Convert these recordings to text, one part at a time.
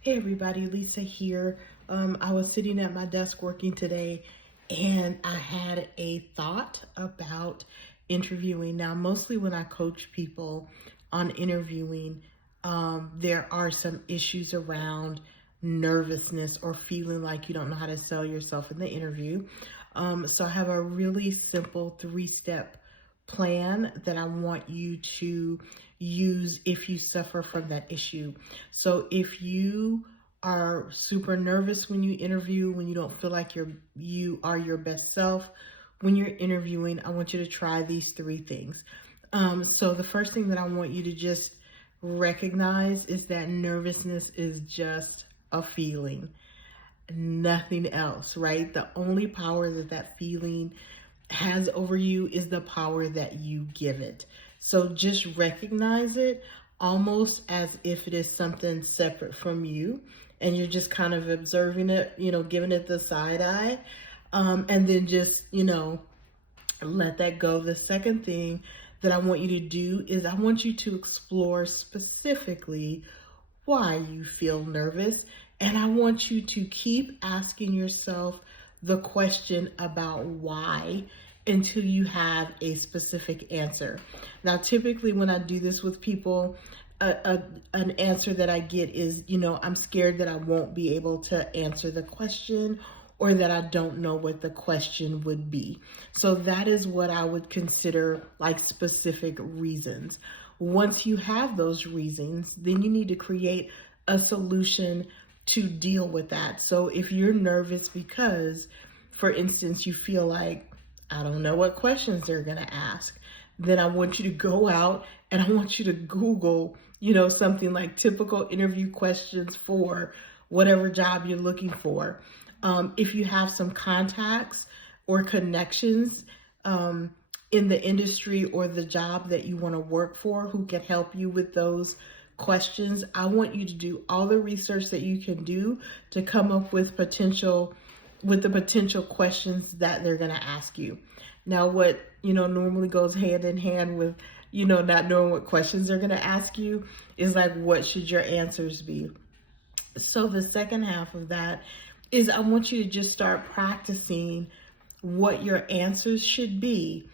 Hey everybody, Lisa here. I was sitting at my desk working today and I had a thought about interviewing. Now, mostly when I coach people on interviewing, there are some issues around nervousness or feeling like you don't know how to sell yourself in the interview. So I have a really simple 3-step plan that I want you to use if you suffer from that issue. So if you are super nervous when you interview, when you don't feel like you are your best self when you're interviewing, I want you to try these 3 things. So the first thing that I want you to just recognize is that nervousness is just a feeling, nothing else, right? The only power that that feeling has over you is the power that you give it. So just recognize it almost as if it is something separate from you and you're just kind of observing it, giving it the side eye. And then just, let that go. The second thing that I want you to do is I want you to explore specifically why you feel nervous. And I want you to keep asking yourself the question about why until you have a specific answer. Now, typically when I do this with people, an answer that I get is, I'm scared that I won't be able to answer the question or that I don't know what the question would be. So that is what I would consider like specific reasons. Once you have those reasons, then you need to create a solution to deal with that. So if you're nervous because, for instance, you feel like, I don't know what questions they're going to ask, then I want you to go out and I want you to Google, something like typical interview questions for whatever job you're looking for. If you have some contacts or connections in the industry or the job that you want to work for who can help you with those questions, I want you to do all the research that you can do to come up with the potential questions that they're going to ask you. Now, what, normally goes hand in hand with, not knowing what questions they're going to ask you is like, what should your answers be? So the second half of that is I want you to just start practicing what your answers should be.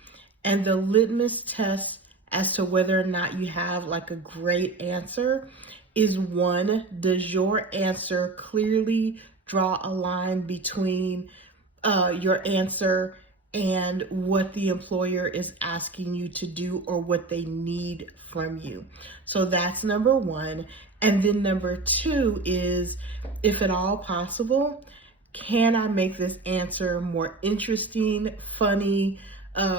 And the litmus test as to whether or not you have like a great answer is, one, does your answer clearly draw a line between your answer and what the employer is asking you to do or what they need from you? So that's number one. And then number two is, if at all possible, can I make this answer more interesting, funny,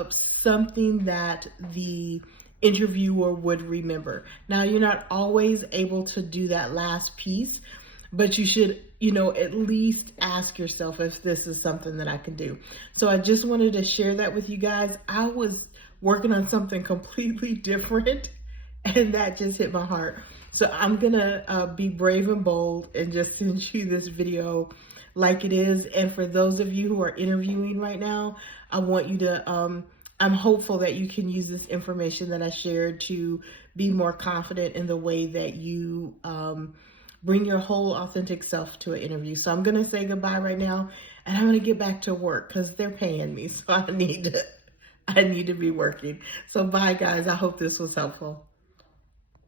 something that the interviewer would remember? Now, you're not always able to do that last piece, but you should, at least ask yourself if this is something that I can do. So I just wanted to share that with you guys. I was working on something completely different and that just hit my heart. So I'm gonna be brave and bold and just send you this video like it is. And for those of you who are interviewing right now, I want you to, I'm hopeful that you can use this information that I shared to be more confident in the way that you bring your whole authentic self to an interview. So I'm going to say goodbye right now and I'm going to get back to work because they're paying me. So I need to be working. So bye guys. I hope this was helpful.